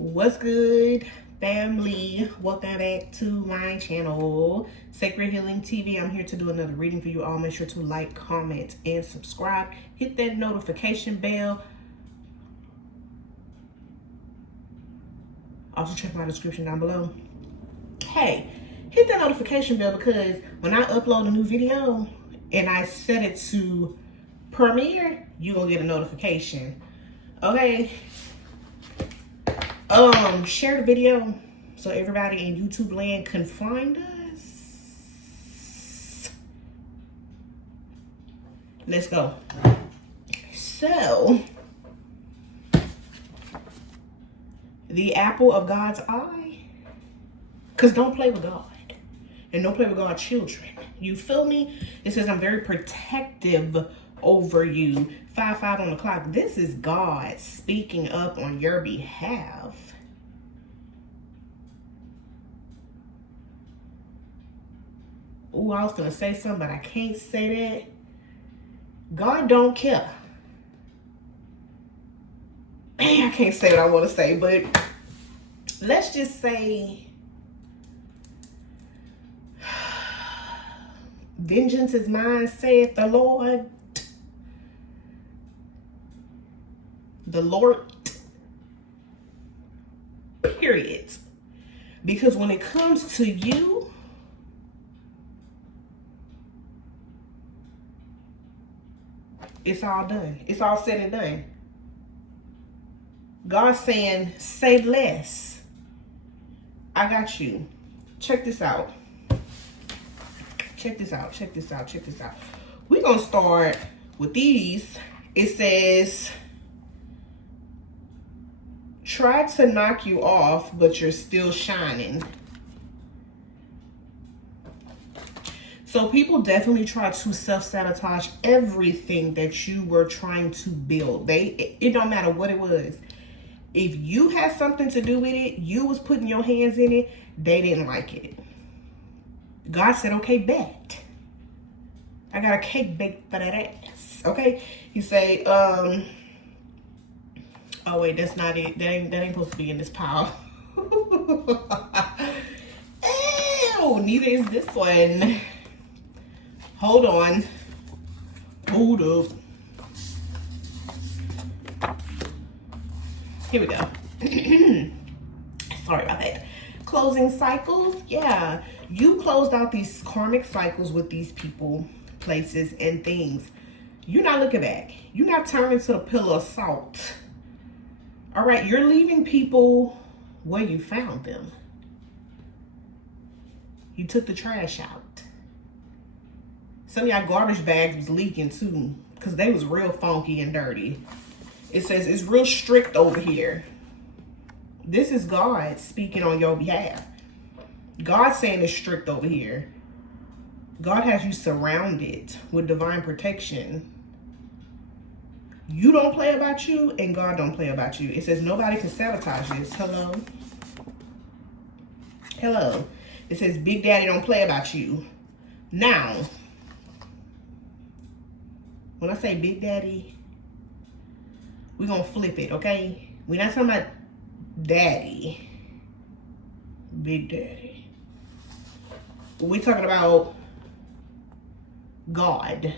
What's good, family? Welcome back to my channel, Sacred Healing TV. I'm here to do another reading for you all. Make sure to like, comment, and subscribe. Hit that notification bell. Also check my description down below. Hey, hit that notification bell because when I upload a new video and I set it to premiere, you're gonna get a notification. Okay. Share the video so everybody in YouTube land can find us. Let's go. So, the apple of God's eye. Because don't play with God. And don't play with God's children. You feel me? It says I'm very protective over you. 5-5 on the clock. This is God speaking up on your behalf. Ooh, I was gonna say something, but I can't say that. God don't care. I can't say what I want to say, but let's just say vengeance is mine, saith the Lord. The Lord, period. Because when it comes to you, it's all done. It's all said and done. God's saying, say less. I got you. Check this out. Check this out. Check this out. Check this out. We're going to start with these. It says, try to knock you off, but you're still shining. So people definitely try to self-sabotage everything that you were trying to build. It don't matter what it was. If you had something to do with it, you was putting your hands in it, they didn't like it. God said, okay, bet. I got a cake baked for that ass. Okay? He say, oh wait, that's not it. That ain't supposed to be in this pile. Ew, neither is this one. Hold on. Hold up. Here we go. Sorry about that. Closing cycles. Yeah. You closed out these karmic cycles with these people, places, and things. You're not looking back. You're not turning to a pillar of salt. All right. You're leaving people where you found them. You took the trash out. Some of y'all garbage bags was leaking too, because they was real funky and dirty. It says it's real strict over here. This is God speaking on your behalf. God saying it's strict over here. God has you surrounded with divine protection. You don't play about you, and God don't play about you. It says nobody can sabotage this. Hello? Hello. It says Big Daddy don't play about you. Now, when I say Big Daddy, we're going to flip it, okay? We're not talking about Daddy. Big Daddy. We're talking about God.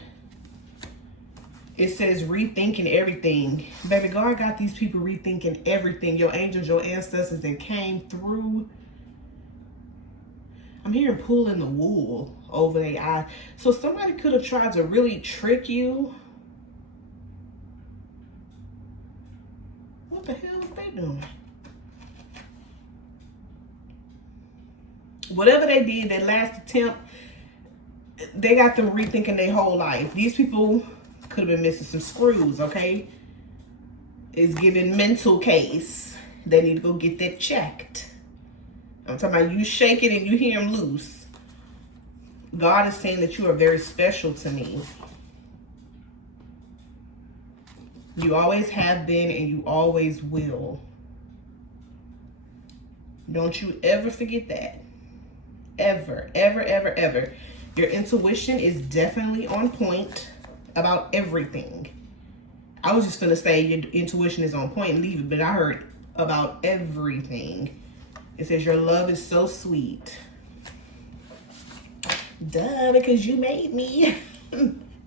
It says rethinking everything. Baby, God got these people rethinking everything. Your angels, your ancestors that came through. I'm hearing pulling the wool over their eye. So somebody could have tried to really trick you. What the hell is they doing? Whatever they did, that last attempt, they got them rethinking their whole life. These people could have been missing some screws, okay? It's giving mental case. They need to go get that checked. I'm talking about you shake it and you hear him loose. God is saying that you are very special to me. You always have been and you always will. Don't you ever forget that. Ever, ever, ever, ever. Your intuition is definitely on point about everything. I was just going to say your intuition is on point and leave it, but I heard about everything. It says your love is so sweet. Duh, because you made me.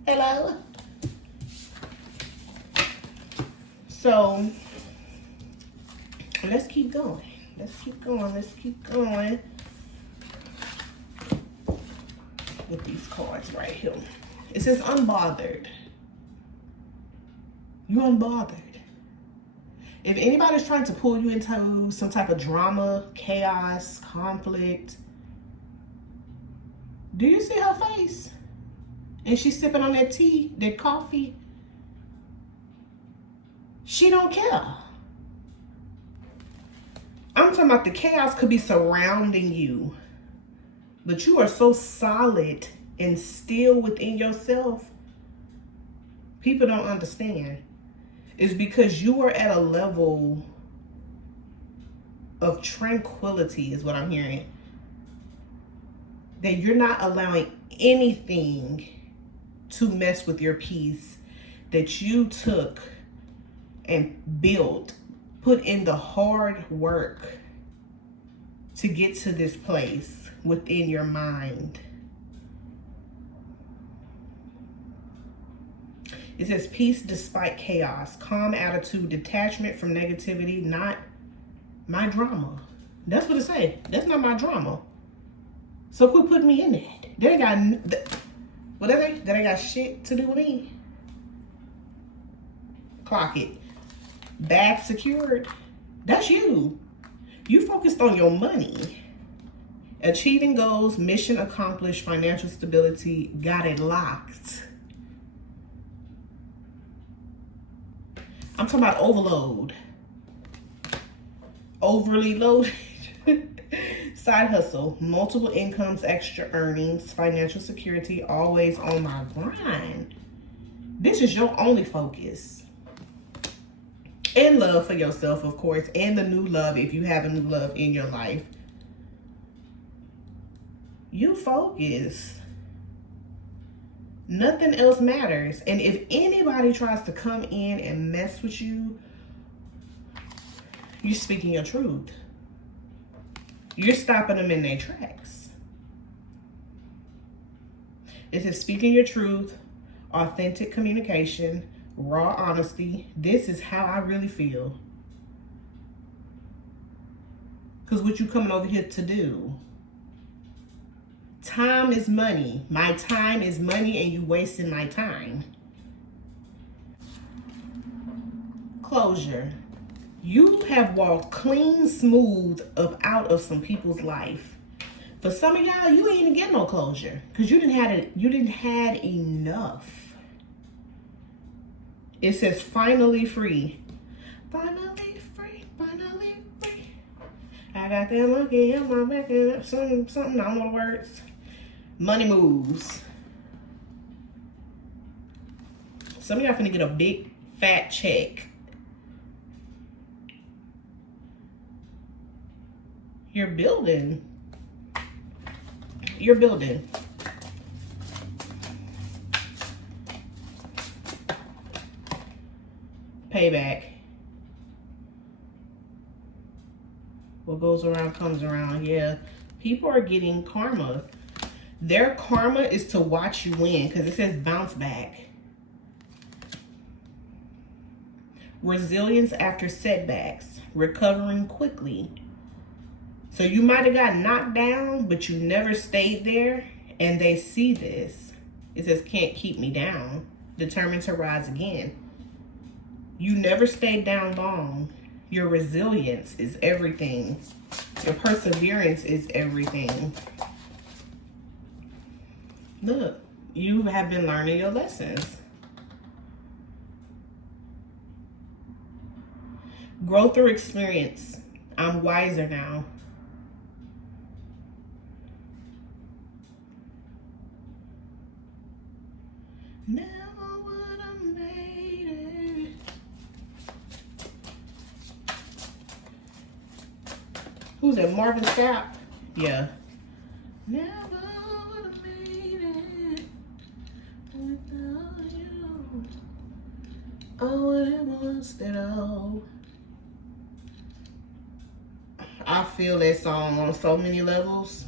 Hello. So let's keep going. Let's keep going. Let's keep going with these cards right here. It says unbothered. You're unbothered. If anybody's trying to pull you into some type of drama, chaos, conflict, do you see her face? And she's sipping on that tea, that coffee. She don't care. I'm talking about the chaos could be surrounding you, but you are so solid and still within yourself. People don't understand. It's because you are at a level of tranquility, is what I'm hearing. That you're not allowing anything to mess with your peace that you took and built, put in the hard work to get to this place within your mind. It says peace despite chaos, calm attitude, detachment from negativity, not my drama. That's what it says. That's not my drama. So quit putting me in that. That ain't got, what are they? That ain't got shit to do with me. Clock it. Bag secured. That's you. You focused on your money. Achieving goals, mission accomplished, financial stability, got it locked. I'm talking about overload. Overly loaded. Side hustle, multiple incomes, extra earnings, financial security, always on my grind. This is your only focus. And love for yourself, of course, and the new love if you have a new love in your life. You focus. Nothing else matters. And if anybody tries to come in and mess with you, you're speaking your truth. You're stopping them in their tracks. It says speaking your truth, authentic communication, raw honesty. This is how I really feel. Because what you coming over here to do? Time is money. My time is money and you wasting my time. Closure. You have walked clean, smooth up out of some people's life. For some of y'all, you ain't even get no closure because you didn't have enough. It says finally free. Finally free, finally free. I got that monkey on my back and something, I don't know the words. Money moves. Some of y'all finna get a big fat check. You're building. You're building. Payback. What goes around comes around. Yeah. People are getting karma. Their karma is to watch you win because it says bounce back. Resilience after setbacks. Recovering quickly. So you might have got knocked down, but you never stayed there, and they see this. It says, can't keep me down. Determined to rise again. You never stayed down long. Your resilience is everything. Your perseverance is everything. Look, you have been learning your lessons. Growth through experience. I'm wiser now. Never would have made it. Who's that? Marvin Sapp? Yeah. Never would have made it without you. I would have lost it all. I feel that song on so many levels.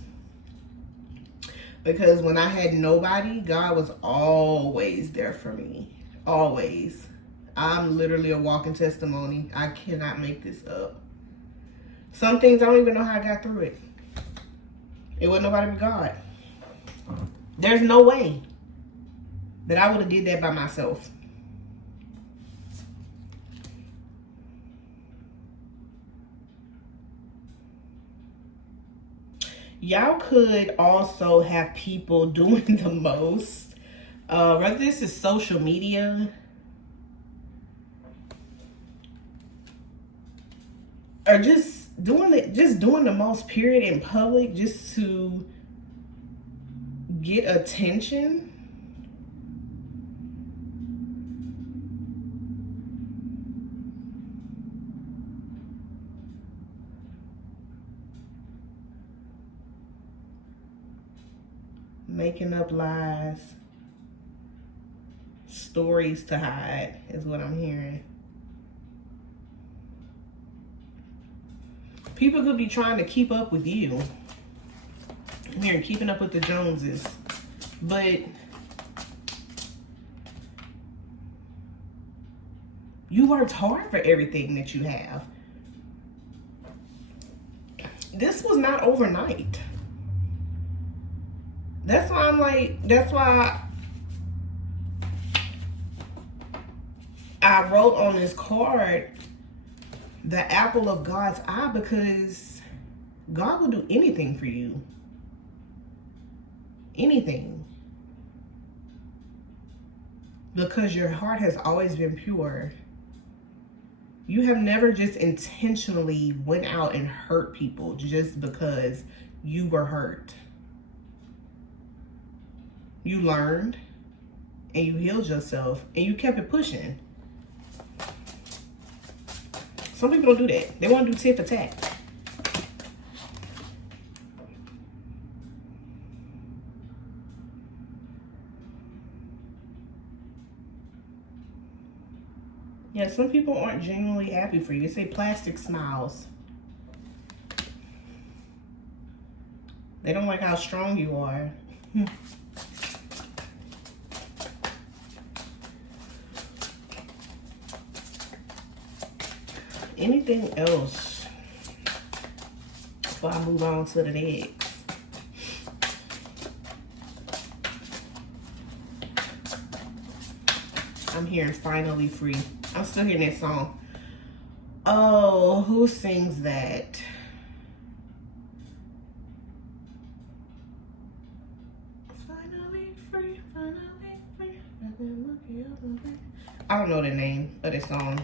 Because when I had nobody, God was always there for me. Always. I'm literally a walking testimony. I cannot make this up. Some things I don't even know how I got through it. It wasn't nobody but God. There's no way that I would have did that by myself. Y'all could also have people doing the most, whether this is social media or just doing the most period in public, just to get attention. Making up lies, stories to hide is what I'm hearing. People could be trying to keep up with you. I'm hearing keeping up with the Joneses. But you worked hard for everything that you have. This was not overnight. That's why I wrote on this card the apple of God's eye, because God will do anything for you. Anything. Because your heart has always been pure. You have never just intentionally went out and hurt people just because you were hurt. You learned and you healed yourself and you kept it pushing. Some people don't do that. They want to do tit for tat. Yeah, some people aren't genuinely happy for you. They say plastic smiles. They don't like how strong you are. Anything else before I move on to the next? I'm hearing finally free. I'm still hearing that song. Oh, who sings that? Finally free, finally free. I don't know the name of this song.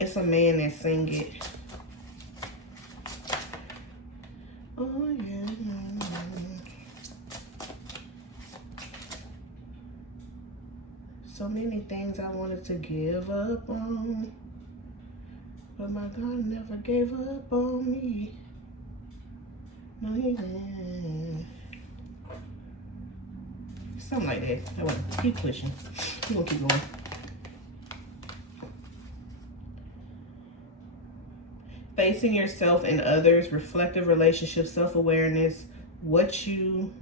It's a man that sing it. Oh yeah. So many things I wanted to give up on, but my God never gave up on me. No, he didn't. Something like that. I want to keep pushing. We're gonna keep going. Facing yourself and others, reflective relationships, self-awareness. What you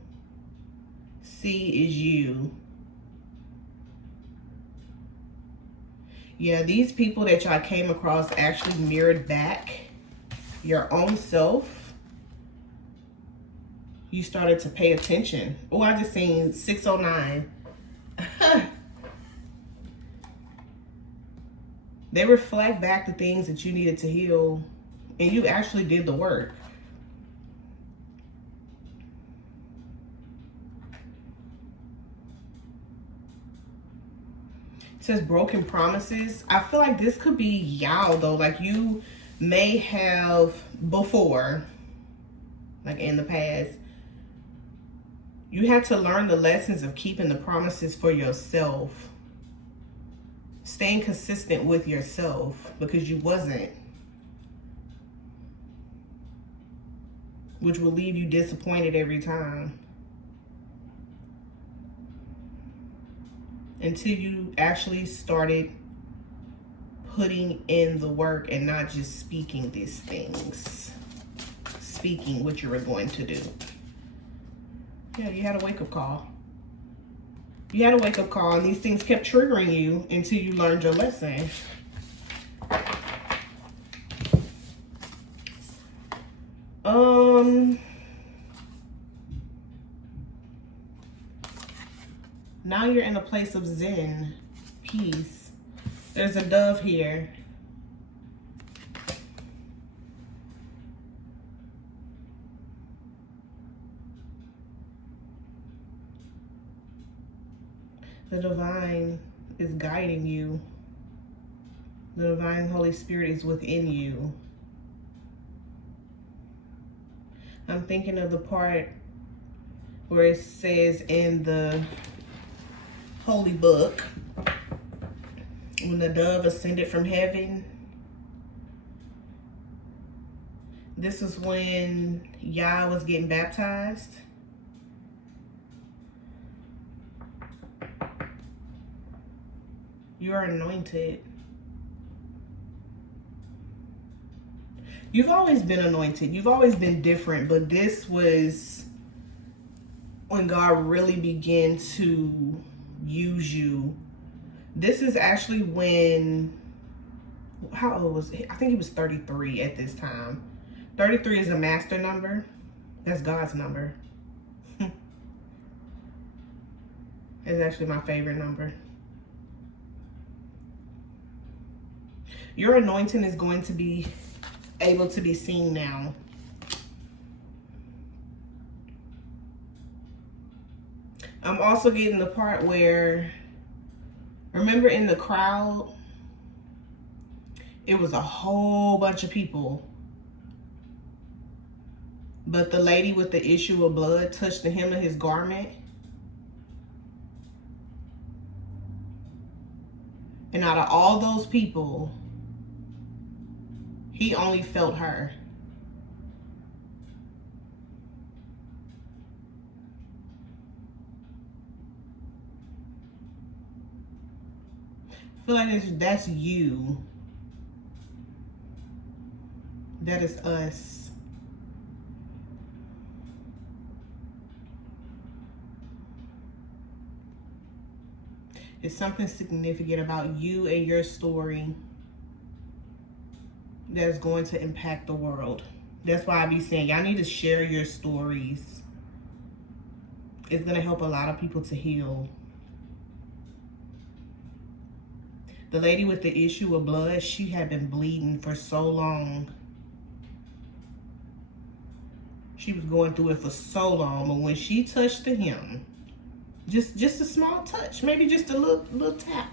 see is you. Yeah, these people that y'all came across actually mirrored back your own self. You started to pay attention. Oh, I just seen 609. They reflect back the things that you needed to heal, and you actually did the work. It says broken promises. I feel like this could be y'all though. Like you may have before, like in the past, you had to learn the lessons of keeping the promises for yourself. Staying consistent with yourself because you wasn't. Which will leave you disappointed every time. Until you actually started putting in the work and not just speaking these things. Speaking what you were going to do. Yeah, you had a wake-up call. You had a wake-up call, and these things kept triggering you until you learned your lesson. Now you're in a place of zen, peace. There's a dove here. The divine is guiding you. The divine Holy Spirit is within you. I'm thinking of the part where it says in the Holy Book, when the dove ascended from heaven, this is when Yah was getting baptized. You're anointed. You've always been anointed. You've always been different, but this was when God really began to use you. This is actually when, how old was he? I think he was 33 at this time. 33 is a master number. That's God's number. It's actually my favorite number. Your anointing is going to be able to be seen now. I'm also getting the part where, remember in the crowd, it was a whole bunch of people, but the lady with the issue of blood touched the hem of his garment. And out of all those people, he only felt her. I feel like that's you. That is us. It's something significant about you and your story that's going to impact the world. That's why I be saying y'all need to share your stories. It's going to help a lot of people to heal. The lady with the issue of blood, she had been bleeding for so long. She was going through it for so long, but when she touched the hem, just a small touch, maybe just a little tap,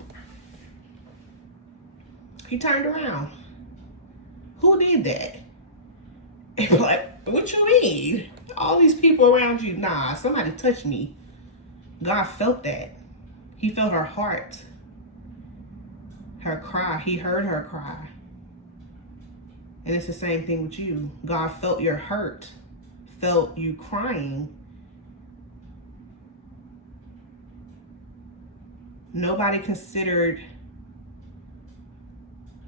he turned around. Who did that? And like, what you mean? All these people around you? Nah, somebody touched me. God felt that. He felt her heart. Her cry. He heard her cry. And it's the same thing with you. God felt your hurt. Felt you crying. Nobody considered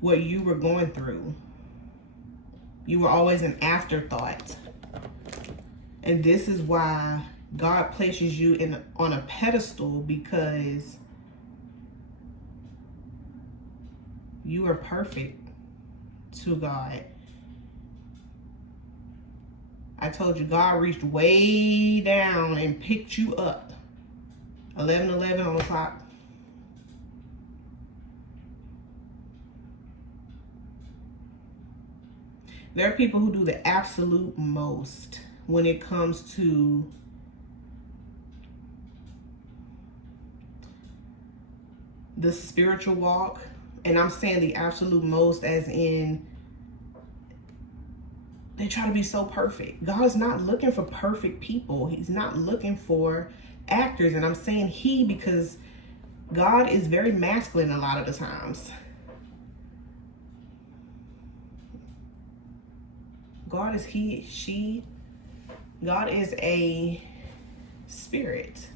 what you were going through. You were always an afterthought. And this is why God places you on a pedestal, because you are perfect to God. I told you, God reached way down and picked you up. 1111 on the clock. There are people who do the absolute most when it comes to the spiritual walk. And I'm saying the absolute most as in they try to be so perfect. God's not looking for perfect people. He's not looking for actors. And I'm saying he because God is very masculine a lot of the times. God is he, she. God is a spirit.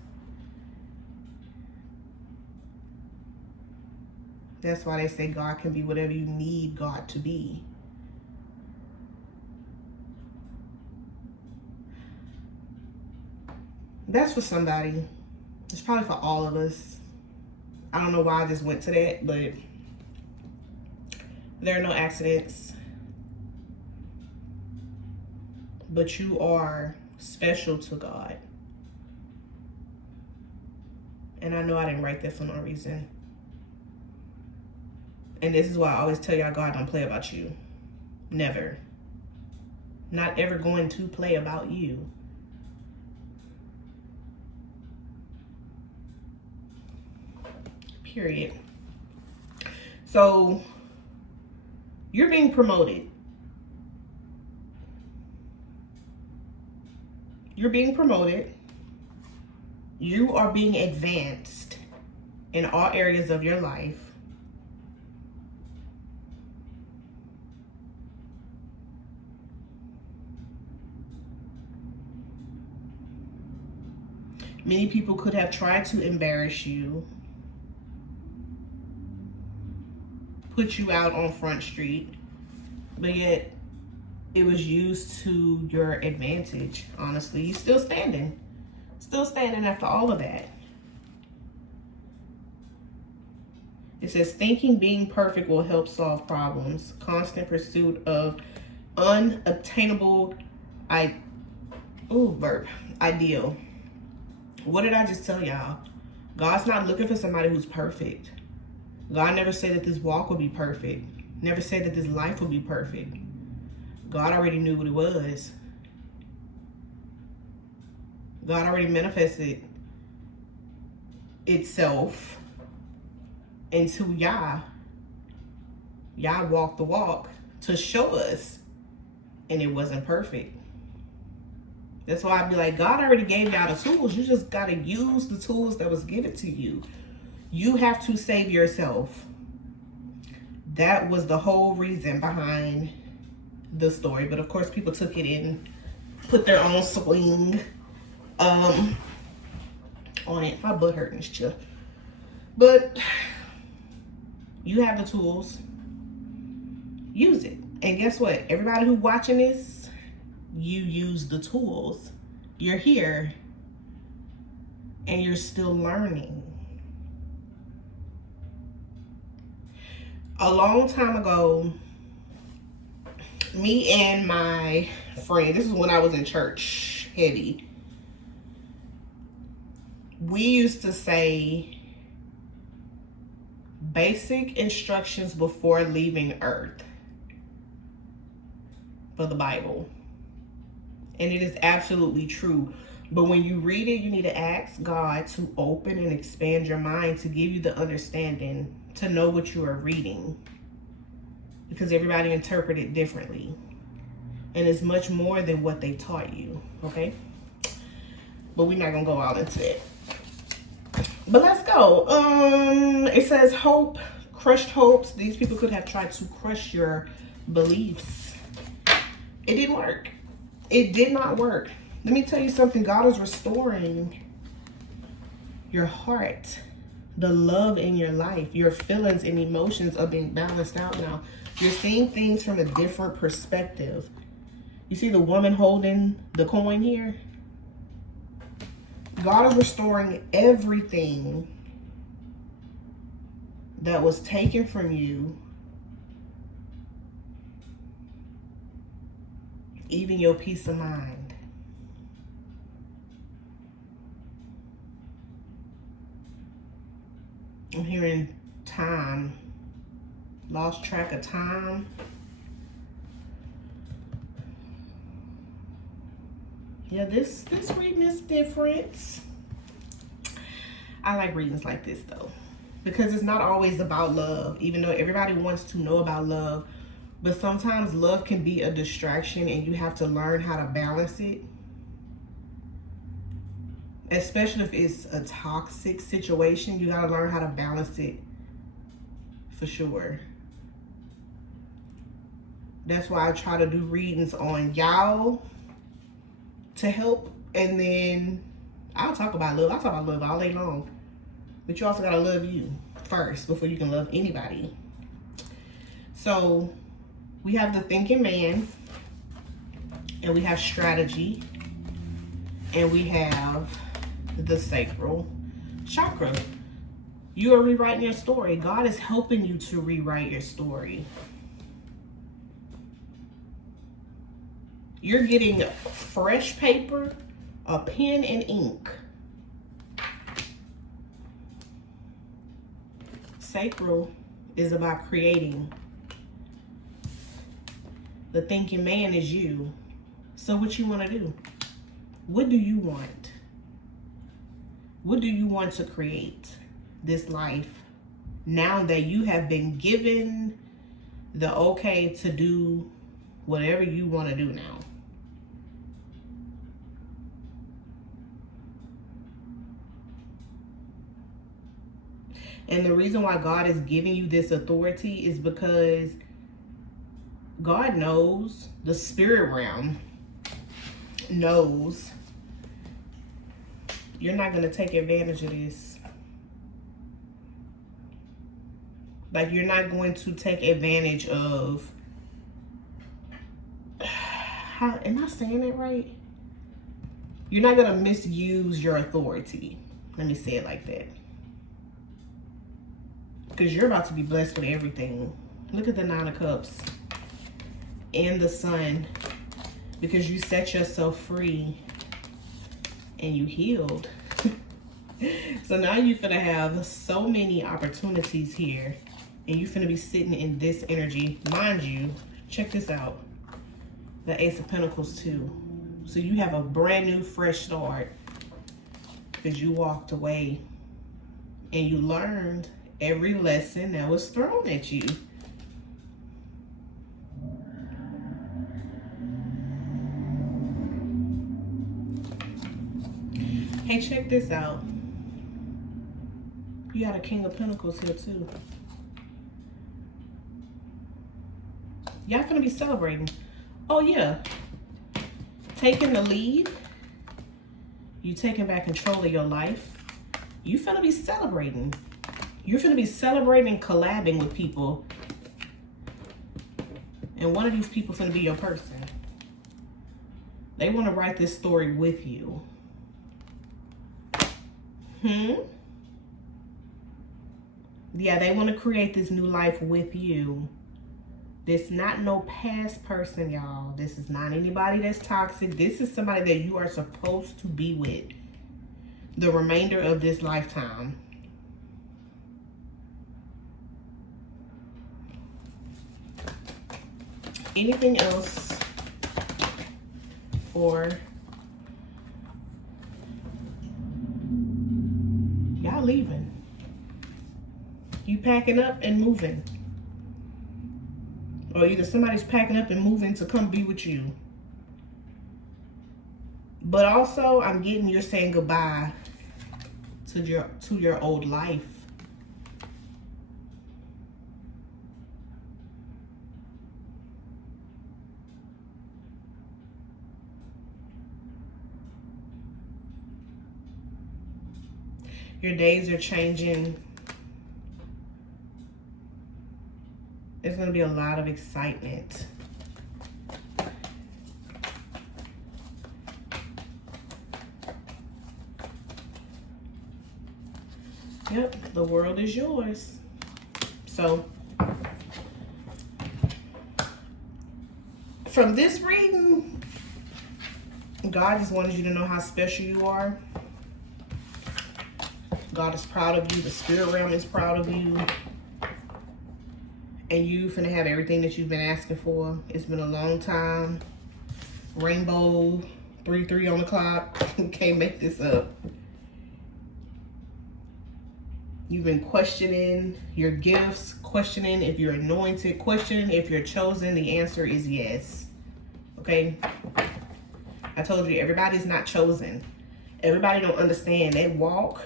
That's why they say God can be whatever you need God to be. That's for somebody. It's probably for all of us. I don't know why I just went to that, but there are no accidents. But you are special to God. And I know I didn't write that for no reason. And this is why I always tell y'all, God don't play about you. Never. Not ever going to play about you. Period. So, you're being promoted. You're being promoted. You are being advanced in all areas of your life. Many people could have tried to embarrass you, put you out on Front Street, but yet it was used to your advantage. Honestly, you're still standing after all of that. It says, thinking being perfect will help solve problems. Constant pursuit of unobtainable ideal. What did I just tell y'all? God's not looking for somebody who's perfect. God never said that this walk would be perfect. Never said that this life would be perfect. God already knew what it was. God already manifested itself into Yah. Yah walked the walk to show us, and it wasn't perfect. That's why I'd be like, God already gave y'all the tools. You just got to use the tools that was given to you. You have to save yourself. That was the whole reason behind the story. But of course, people took it in, put their own swing on it. My butt hurting, chill. But you have the tools. Use it. And guess what? Everybody who's watching this, you use the tools. You're here and you're still learning. A long time ago, me and my friend, this is when I was in church heavy, we used to say basic instructions before leaving earth for the Bible. And it is absolutely true. But when you read it, you need to ask God to open and expand your mind to give you the understanding to know what you are reading. Because everybody interprets it differently. And it's much more than what they taught you. Okay? But we're not going to go all into it. But let's go. It says hope, crushed hopes. These people could have tried to crush your beliefs. It didn't work. It did not work. Let me tell you something. God is restoring your heart, the love in your life. Your feelings and emotions are being balanced out now. You're seeing things from a different perspective. You see the woman holding the coin here? God is restoring everything that was taken from you. Even your peace of mind. I'm hearing time. Lost track of time. Yeah, this reading is different. I like readings like this though. Because it's not always about love. Even though everybody wants to know about love. But sometimes love can be a distraction and you have to learn how to balance it. Especially if it's a toxic situation, you got to learn how to balance it for sure. That's why I try to do readings on y'all to help. And then I'll talk about love. I'll talk about love all day long. But you also got to love you. first before you can love anybody. So we have the thinking man, and we have strategy, and we have the sacral chakra. You are rewriting your story. God is helping you to rewrite your story. You're getting fresh paper, a pen, and ink. Sacral is about creating. The thinking man is you. So what you want to do? What do you want? What do you want to create this life now that you have been given the okay to do whatever you want to do now? And the reason why God is giving you this authority is because God knows, the spirit realm knows, you're not going to take advantage of this. Like, you're not going to take advantage of, how, am I saying it right? You're not going to misuse your authority. Let me say it like that. Because you're about to be blessed with everything. Look at the 9 of Cups and the Sun. Because you set yourself free and you healed. So now you're going to have so many opportunities here. And you're going to be sitting in this energy. Mind you, check this out. The Ace of Pentacles too. So you have a brand new fresh start. Because you walked away. And you learned every lesson that was thrown at you. Hey, check this out. You got a King of Pentacles here too. Y'all gonna be celebrating. Oh yeah. Taking the lead. You taking back control of your life. You finna be celebrating. You're going to be celebrating and collabing with people. And one of these people is going to be your person. They want to write this story with you. Yeah, they want to create this new life with you. This not no past person, y'all. This is not anybody that's toxic. This is somebody that you are supposed to be with the remainder of this lifetime. Anything else for y'all leaving? You packing up and moving. Or either somebody's packing up and moving to come be with you. But also, I'm getting you're saying goodbye to your old life. Your days are changing. There's going to be a lot of excitement. Yep, the world is yours. So, from this reading, God just wanted you to know how special you are. God is proud of you. The spirit realm is proud of you. And you finna have everything that you've been asking for. It's been a long time. Rainbow, 3 on the clock. Can't make this up. You've been questioning your gifts, questioning if you're anointed, questioning if you're chosen. The answer is yes. Okay? I told you, everybody's not chosen. Everybody don't understand. That walk,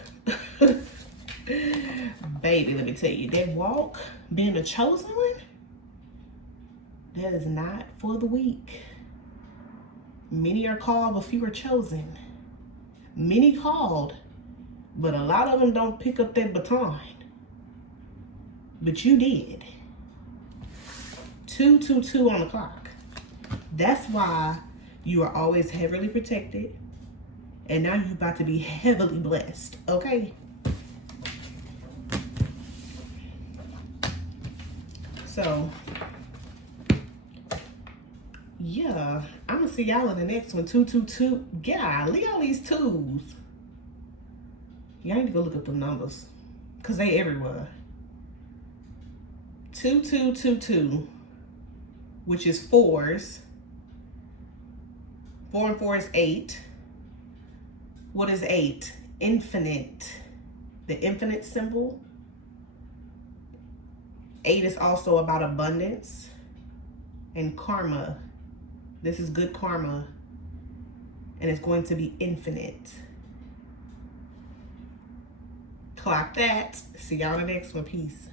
baby, let me tell you, that walk, being a chosen one, that is not for the weak. Many are called, but few are chosen. Many called, but a lot of them don't pick up that baton. But you did. 222 on the clock. That's why you are always heavily protected. And now you're about to be heavily blessed, okay? So, yeah, I'm gonna see y'all in the next one. 222. Golly, all these twos. Y'all need to go look up the numbers, because they everywhere. 2222, which is fours. 4 and 4 is 8. What is 8? Infinite. The infinite symbol. 8 is also about abundance and karma. This is good karma, and it's going to be infinite. Clock that. See y'all in the next one. Peace.